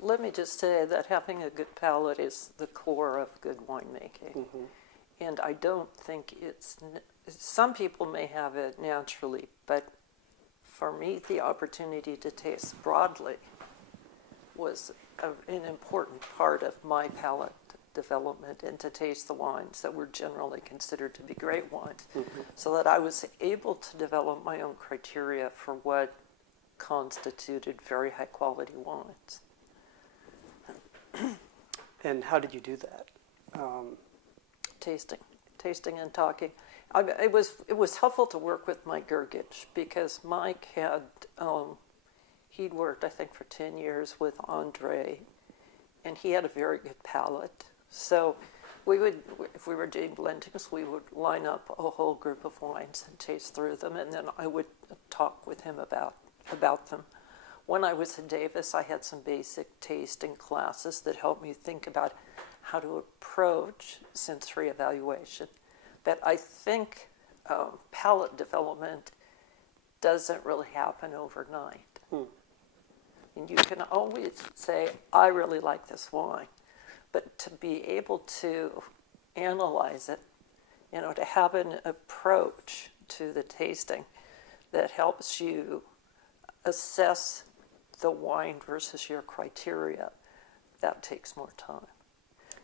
let me just say that having a good palate is the core of good winemaking. Mm-hmm. And I don't think some people may have it naturally, but for me, the opportunity to taste broadly was an important part of my palate development, and to taste the wines that were generally considered to be great wines, mm-hmm. so that I was able to develop my own criteria for what constituted very high quality wines. And how did you do that? Tasting and talking. It was helpful to work with Mike Gergich, because Mike had he'd worked, I think, for 10 years with Andre, and he had a very good palate. So we would, if we were doing blendings, we would line up a whole group of wines and taste through them, and then I would talk with him about them. When I was at Davis, I had some basic tasting classes that helped me think about how to approach sensory evaluation. But I think palate development doesn't really happen overnight. And you can always say, I really like this wine. But to be able to analyze it, to have an approach to the tasting that helps you assess the wine versus your criteria, that takes more time.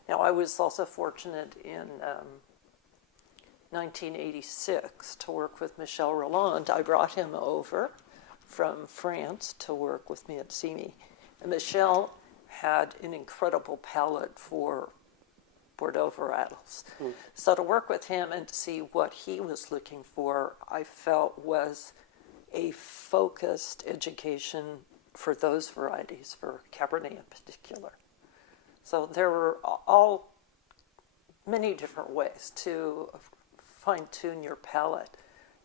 Now, I was also fortunate in 1986 to work with Michel Rolland. I brought him over from France to work with me at Simi. And Michel had an incredible palate for Bordeaux varietals. So to work with him and to see what he was looking for, I felt was a focused education for those varieties, for Cabernet in particular. So there were many different ways to fine-tune your palate.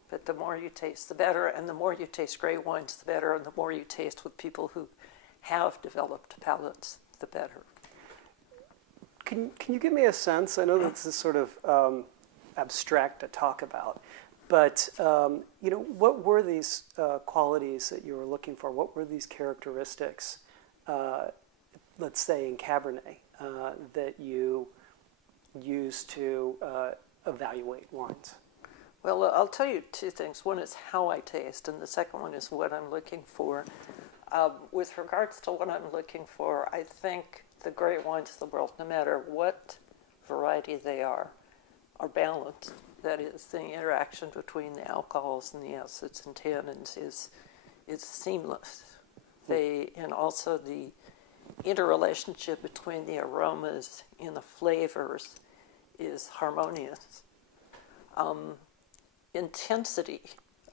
But the more you taste, the better, and the more you taste great wines, the better, and the more you taste with people who have developed palates, the better. Can you give me a sense? I know that this is sort of abstract to talk about, but what were these qualities that you were looking for? What were these characteristics, let's say in Cabernet, that you use to evaluate wines? Well, I'll tell you two things. One is how I taste, and the second one is what I'm looking for. With regards to what I'm looking for, I think the great wines of the world, no matter what variety they are balanced. That is, the interaction between the alcohols and the acids and tannins is seamless. And also the interrelationship between the aromas and the flavors is harmonious. Intensity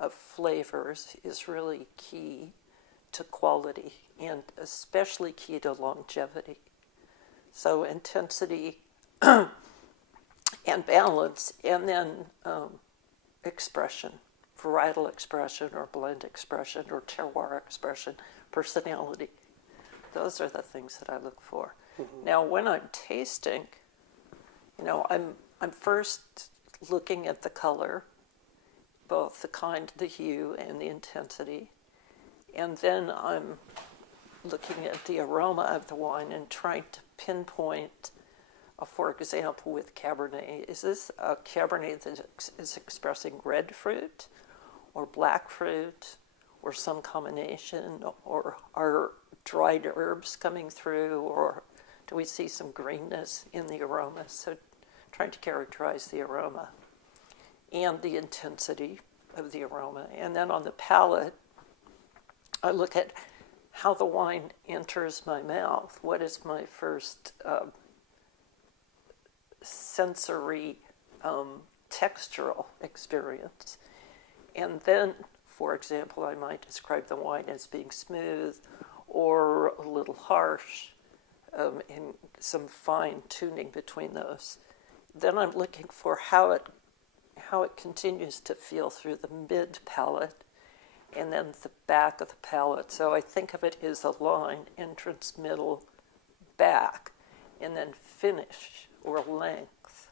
of flavors is really key to quality, and especially key to longevity. So intensity and balance, and then expression, varietal expression or blend expression or terroir expression, personality. Those are the things that I look for. Mm-hmm. Now, when I'm tasting, I'm first looking at the color, both the kind, the hue, and the intensity. And then I'm looking at the aroma of the wine and trying to pinpoint, for example, with Cabernet, is this a Cabernet that is expressing red fruit or black fruit or some combination, or are dried herbs coming through, or do we see some greenness in the aroma? So trying to characterize the aroma and the intensity of the aroma. And then on the palate, I look at how the wine enters my mouth. What is my first sensory textural experience? And then, for example, I might describe the wine as being smooth or a little harsh, and some fine tuning between those. Then I'm looking for how it continues to feel through the mid palate and then the back of the palate. So I think of it as a line, entrance, middle, back, and then finish or length.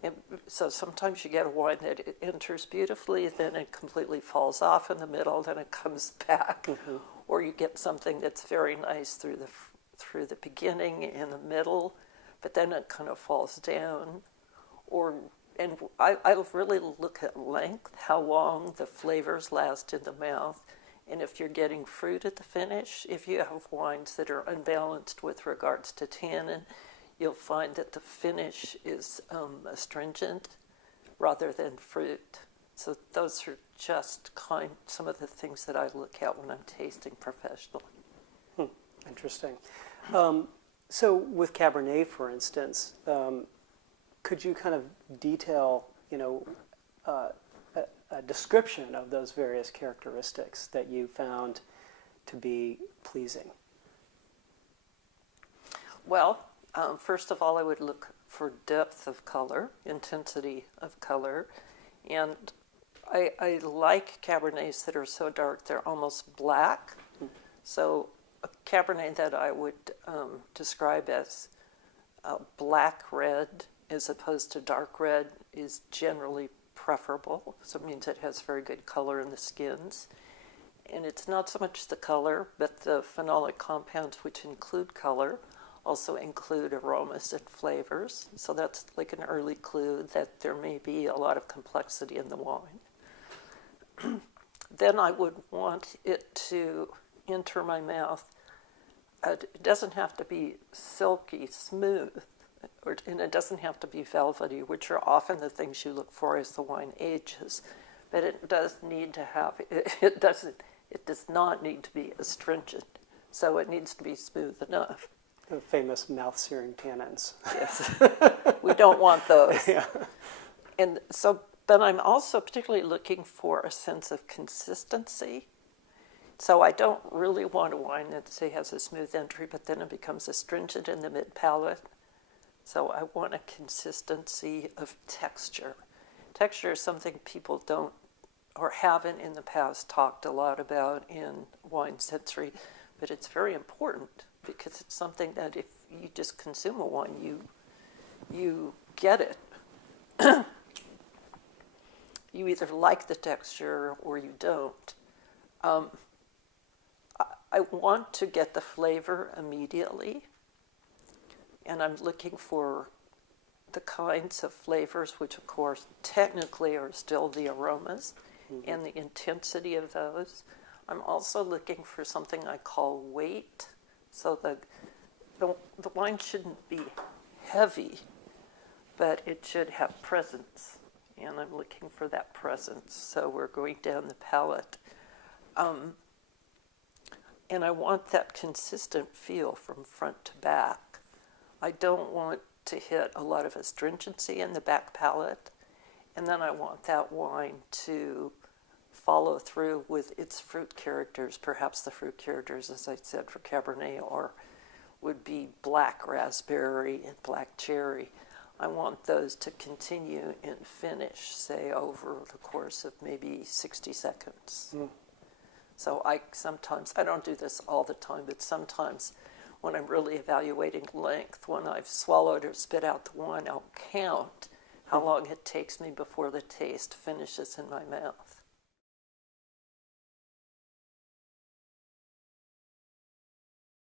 And so sometimes you get a wine that it enters beautifully, then it completely falls off in the middle, then it comes back. Mm-hmm. Or you get something that's very nice through through the beginning and the middle, but then it kind of falls down. And I really look at length, how long the flavors last in the mouth. And if you're getting fruit at the finish, if you have wines that are unbalanced with regards to tannin, you'll find that the finish is astringent rather than fruit. So those are just some of the things that I look at when I'm tasting professionally. Interesting. So with Cabernet, for instance, could you kind of detail, a description of those various characteristics that you found to be pleasing? Well, first of all, I would look for depth of color, intensity of color, and I like Cabernets that are so dark they're almost black. So a Cabernet that I would describe as black red as opposed to dark red is generally preferable. So it means it has very good color in the skins. And it's not so much the color, but the phenolic compounds, which include color, also include aromas and flavors. So that's like an early clue that there may be a lot of complexity in the wine. Then I would want it to enter my mouth. It doesn't have to be silky smooth, and it doesn't have to be velvety, which are often the things you look for as the wine ages. But it does need to have, it does not need to be astringent. So it needs to be smooth enough. The famous mouth-searing tannins. Yes. We don't want those. Yeah. And so, but I'm also particularly looking for a sense of consistency. So I don't really want a wine that, say, has a smooth entry, but then it becomes astringent in the mid-palate. So I want a consistency of texture. Texture is something people don't or haven't in the past talked a lot about in wine sensory, but it's very important because it's something that if you just consume a wine, you get it. You either like the texture or you don't. I want to get the flavor immediately, and I'm looking for the kinds of flavors which, of course, technically are still the aromas and the intensity of those. I'm also looking for something I call weight. So the wine shouldn't be heavy, but it should have presence, and I'm looking for that presence. So we're going down the palate. And I want that consistent feel from front to back. I don't want to hit a lot of astringency in the back palate, and then I want that wine to follow through with its fruit characters. Perhaps the fruit characters, as I said, for Cabernet would be black raspberry and black cherry. I want those to continue and finish, say, over the course of maybe 60 seconds. So I don't do this all the time, but sometimes when I'm really evaluating length, when I've swallowed or spit out the wine, I'll count how long it takes me before the taste finishes in my mouth.